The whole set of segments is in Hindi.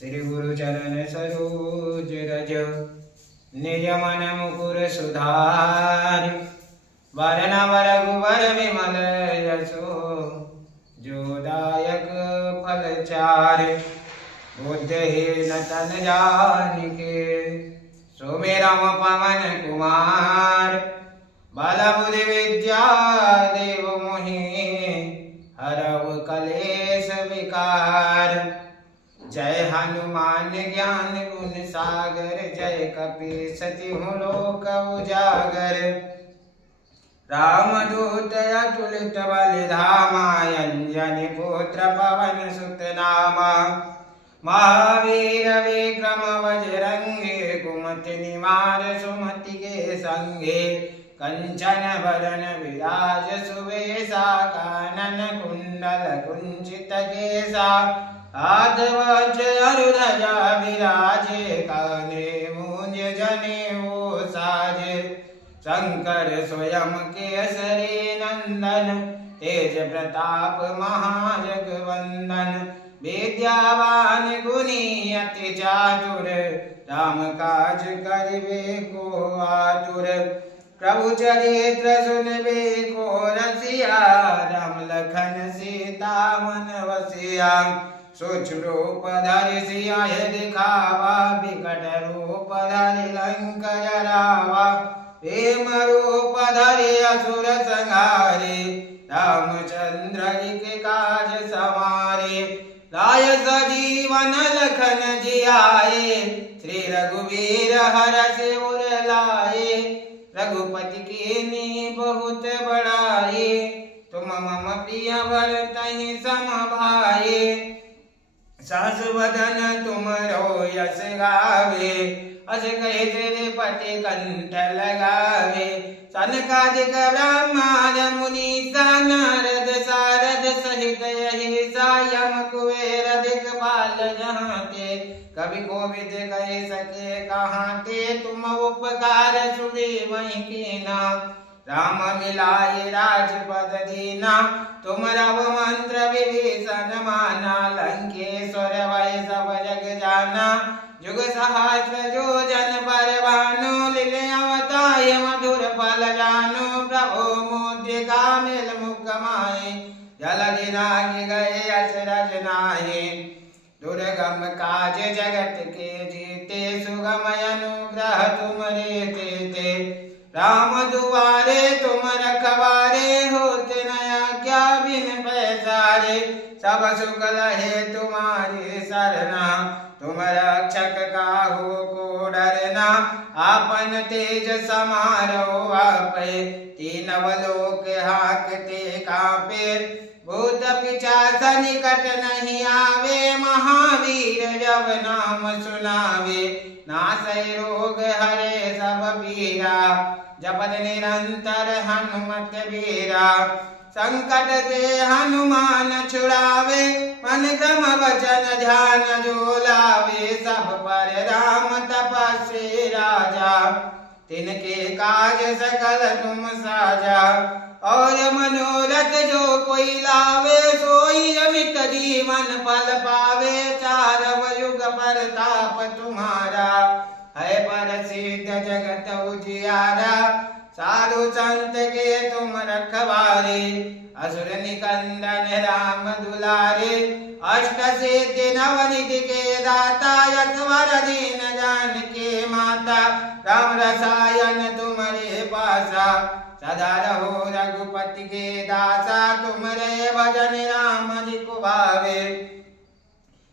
श्री गुरु चरण सरोज रज निज मन मुकुर सुधारि वरनव रघुवर विमल यशो जो दायक फल चारि। बुद्धिहीन तन जानिके सुमिरम पवन कुमार बल बुद्धि विद्या देव मोहि हरव कलेश विकार। जय हनुमान ज्ञान गुण सागर जय कपीस तिहुँ लोक उजागर। रामदूत अतुलित बल धामा अंजनी पुत्र पवन सुत नामा। महावीर विक्रम बजरंगी कुमति निवार सुमति के संगे। कंचन बरन विराज सुवेशा कानन कुंडल कुंचित केसा। हाथ वज्र ध्वजा विराजे काने मूंज जनेऊ साजे। शंकर स्वयं केसरी नंदन तेज प्रताप महाजगवंदन। विद्यावान गुणी अति चातुर राम काज करिबे को आतुर। प्रभु चरित्र सुनबे को रसिया राम लखन सीता मन वसिया। सूक्ष्म रूप धरि सियाहि दिखावा विकट रूप धरि लंक जरावा। प्रेम रूप धरि असुर संहारे रामचंद्र के काज सवारे। लाय सजीवन लखन जियाए श्री रघुवीर हरषि उर लाए। रघुपति कीन्ही बहुत बड़ाई तुम मम प्रिय भरतहि सम भाई। सहस वदन तुमरो यश गावे अस कहि श्रीपति कंठ लगावे। सनकादिक ब्रह्माद मुनीसा नारद सारद सहित यही सायम कुबेर दिक्पाल जहाँते। कवि कोविद कह सके कहाँते तुम उपकार सुबे वहीं कीना। राम मिलाए राजपद दीना तुम रव मंत्र विभीषण माना। लंकेश्वर वै सब जग जाना जुग सहस्र जो जन पर भानु। लीले अवताय मधुर फल जानु प्रभु मुद्रिका मिल मुख माहि। जलधि नाहि गए अचरज नाहि दुर्गम काज जगत के जीते। सुगम अनुग्रह तुमरे तेते राम दुआरे तुम रखवारे। होते न आज्ञा बिन पैसारे सब सुख लहे तुम्हारी सरना। तुम रक्षक काहू को डरना आपन तेज समारो आपे। तीनव लोक हाकते कांपे भूत पिशाच निकट नहीं आवे। महावीर जब नाम सुनावे नासै रोग हरे सब पीरा। जपत निरंतर हनुमत बीरा संकट से हनुमान छुड़ावे। मन क्रम वचन ध्यान जो लावे सब पर राम तपस्वी राजा। तिनके काज सकल तुम साजा और मनोरथ जो कोई लावे। सोई अमित जीवन फल पावे चारव युग परताप तुम्हारा। है प्रसिद्ध जगत उजियारा साधु संत के तुम रखवारे। असुर निकंदन राम दुलारे अष्ट सिद्धि नवनिधि के दाता। यशवर दीन जानकी माता राम रसायन तुम्हारे पासा। सदा रहो रघुपति के दासा तुमरे भजन राम जी को भावे।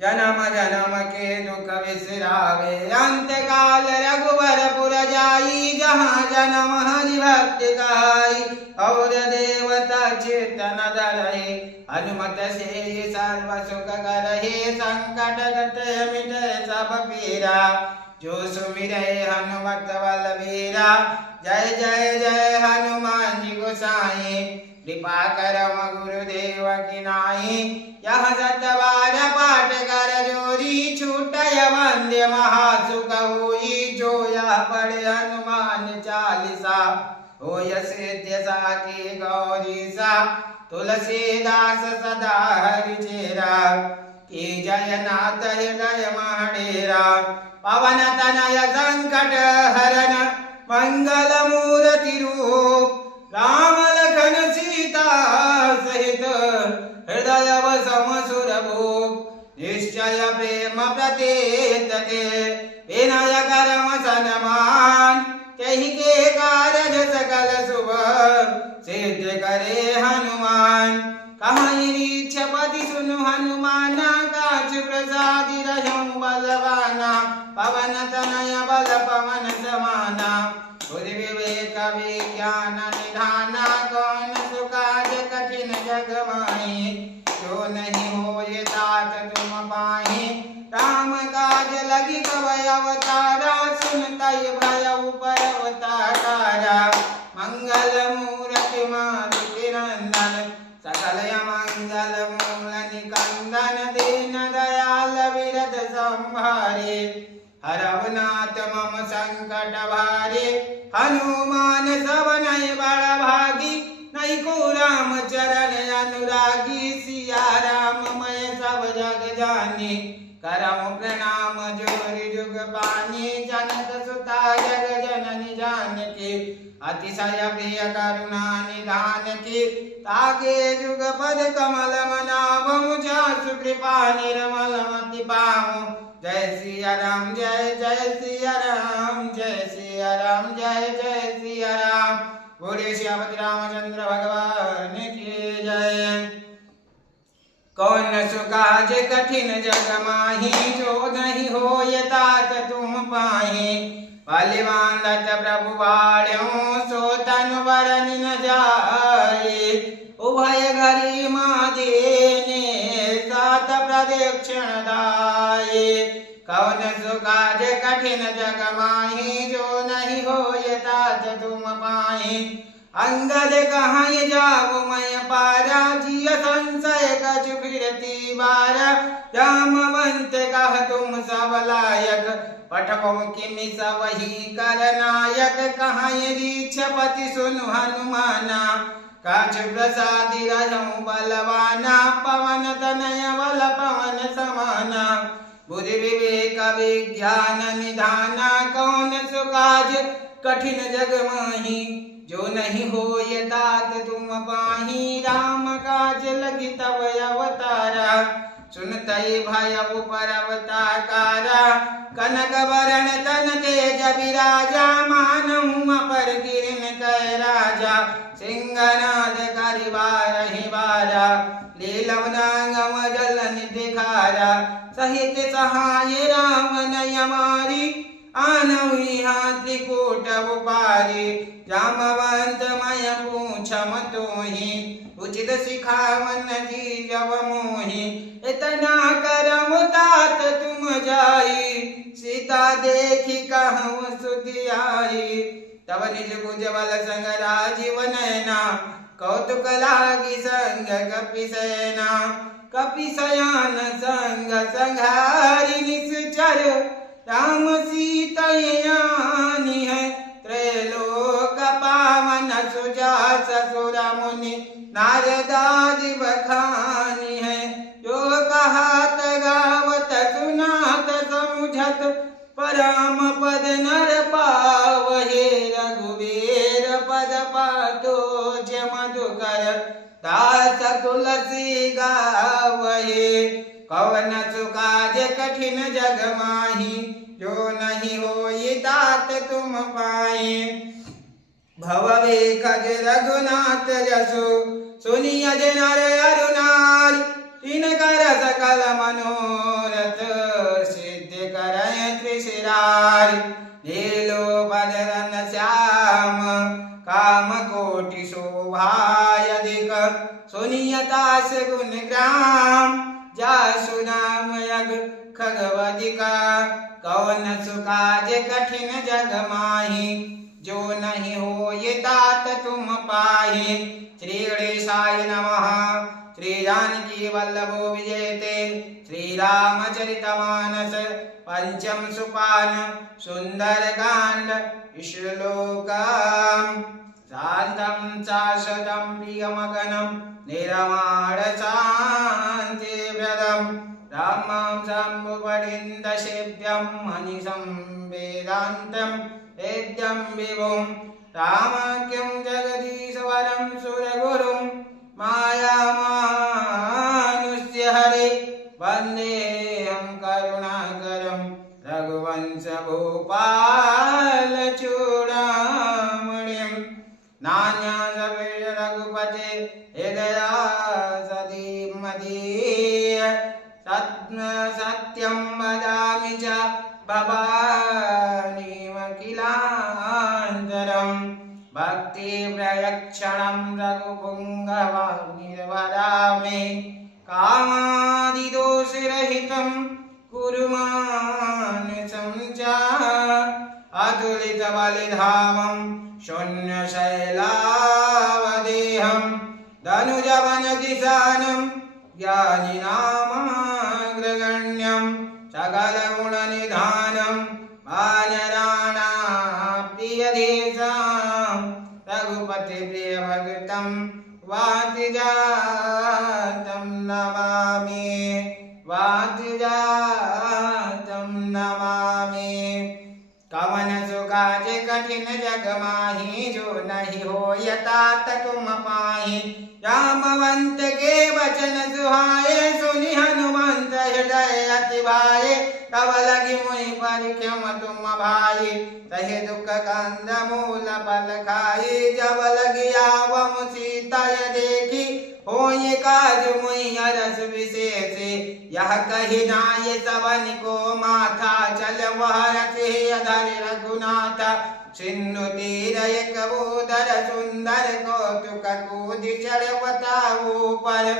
जन्म जन्म के दुख बिसरावे अंत काल रघुवर पुर जाई। जहाँ जन्म हरि भक्ति गाई और देवता चेतन धरहि। हनुमत से सर्व सुख करहि संकट कटे मिटे सब पीरा। जो सुमिरै हनुमत बलबीरा जय जय जय हनुमान जी गोसाई। कृपा करम गुरुदेव की नाई यह सत बार पाठ कर जोरी। छूटय वंद्य महासुख होई जो यह पढ़े हनुमान चालीसा। होय सिद्ध साखी गौरी सा तुलसीदास सदा हरि चेरा। की जय नाथ हृदय महाडेरा पवन तनय संकट हरण मंगल मूर्ति रूप राम लखन सीता सहित हृदय वसम सुर भूप निश्चय प्रेम प्रतीत ते विनय कर्म सन्मान कही के कारज सकल शुभ सिद्ध करे हनुमान कहीं रीक्षपति सुनु हनुमाना काच प्रसादि रहूं बलवाना पवन तनय बल पवन समाना बुद्धि विवेक विज्ञान निधाना कौन सुकाज कठिन जग माही जो नहीं होए तात तुम पाहि राम काज लगी तब अवतारा सुनतय भय ऊपर अवतारा मंगल मूर्ति मारुति नंदन सकल मंगल मूल निकंदन दीन दयाल विरद संभारे हरवनाथ मम संकट भारे हनुमान सब नय बड़ भागी नहीं को राम चरण अनुरागी सिया राम मैं सब जग जानी करम प्रणाम जोरि जुग पानी जनक सुता जग जननी जानकी अतिशय प्रिय करुणा निधान की ताके जुग पद कमल मनाभं जासु कृपा निर्मल मति पाऊं जय सिया राम जय जय सिया राम जय सिया राम जय जय सिया राम बोले श्यामति रामचंद्र भगवान की जय। कौन सुकाज कठिन जग माही जो नहीं होय तात तुम पाहि बलिवान दत्त प्रभु बाढ़ों सो तनु वरन न जाए उभय घरी माँ देने सात प्रदक्षिण दाए कौन सुकाज कठिन जग माही जो नहीं होय तात तुम पाहि अंगद कहाँ जाओ मैं पारा जिय संशय कछ फिरती बारा जामवंत कह तुम सब लायक पठबो किमि सबही कर नायक कहाँ रीक्षपति सुनु हनुमाना काच प्रसादि रहूं बलवाना पवन तनय बल पवन समाना बुद्धि विवेक विज्ञान निधाना कौन सुकाज कठिन जग माही जो नहीं होय तात तुम पाहि राम काज लगी तब अवतारा सुनतई भय ऊपर अवतारा कनक वरण तन तेज विराजा मानहु अपर किरण कै राजा सिंहनाद करि बारहि बारा लीलवनांगम जलन दिखारा सहित सहाय राम नय मारी आनवी त्रिकूट उपारी जामवंत मय पूछम तोहि उचित सिखावन जी जव मोहि इतना करम तात तुम जाई सीता देखी कहूँ सुधि आई तब निज भुज बल संग राजीव नैना कौतुक लागी संग कपि सेना कपि शयन संग संघारि निश्चर राम सीता यानी है त्रैलोक पावन सुजा ससुर मुनि नारदादि बखानी है जो कहत गावत सुनात समुझत परम पद नर पावहे रघुवीर पद पातो ज मधुकर दास तुलसी गावहे कवन सुकाज कठिन जग माही जो नहीं होई तात तुम पाहि भव वेखज रघुनाथ जसु सुनिय नर अरुनारी तिनकर सकल मनोरथ सिद्ध करय त्रिशिरारी नीलो बदन श्याम काम कोटि शोभायधिक सुनियतास गुण ग्राम जासु नाम यग खगवदिका कौन सुकाज कठिन जग माही जो नहीं होय तात तुम पाहि श्री गणेशाय नमः श्री जानकी वल्लभो विजयते श्री रामचरितमानस पंचम सुपान सुंदर कांड श्लोकम् शान्तं शाश्वतं प्रियमगनं निरमाण शान्तिप्रदं मनीषं वेदान्तं वेद्यं विभुं रामाख्यं जगदीश्वरं सुरगुरुं मायामानुष्य हरे वन्देऽहं करुणाकरं रघुवंशभूपालचूडामणिं नान्यासवेश रघुपते हृदया सतीमदीय सत्यं वदामि च भवानीमखिलान्तरं भक्तिप्रयक्षणं रघुपुङ्गवानिर्वरामि कामादिदोषरहितं कुरु मानसं च अतुलितबलिधामं शून्यशैलावदेहं धनुजवनकिशानं ज्ञानिनामाग्रगण्यं सकलगुणनिधानं वानराणाप्रियदेशां रघुपतिप्रियभक्तं वातिजातं नमामि वातिजातं नमामि कवन सुकाज कठिन जग माही जो नहीं होय तात तुम पाहि जामवंत के वचन सुहाए सुनि हनुमंत हृदय अति भाए तब लगी मुहि परिक्रम तुम भाई सहे दुख कंद मूल फल खाई जब लगी आवम सीता देखी होय काज मुहि अरस विशेष यह कही नाय सवन को माथा चल वह रथे अधर रघुनाथ सिंधु तीर एक उदर सुंदर कौतुक कूद चढ़वताऊ पर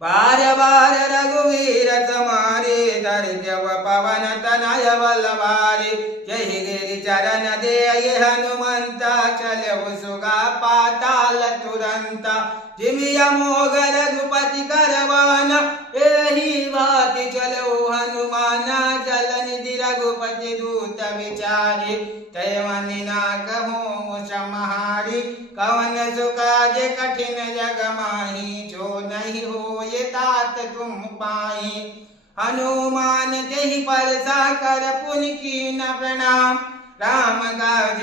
बार बार रघुवीर समारे धर्यव पवन तनय बलवारी जय गिरि चरण दे हनुमंता चलव सुगा पाताल तुरंत जिमिया मोग रघुपति करवाना एही बात चलो हनुमाना चलनिधि रघुपति दूत विचारी जय मनिना कहो समहारी कवन सुकाज कठिन जग माही जो नहीं होय तात तुम पाहि हनुमान तेहि परसा कर पुनि कीन प्रणाम राम काज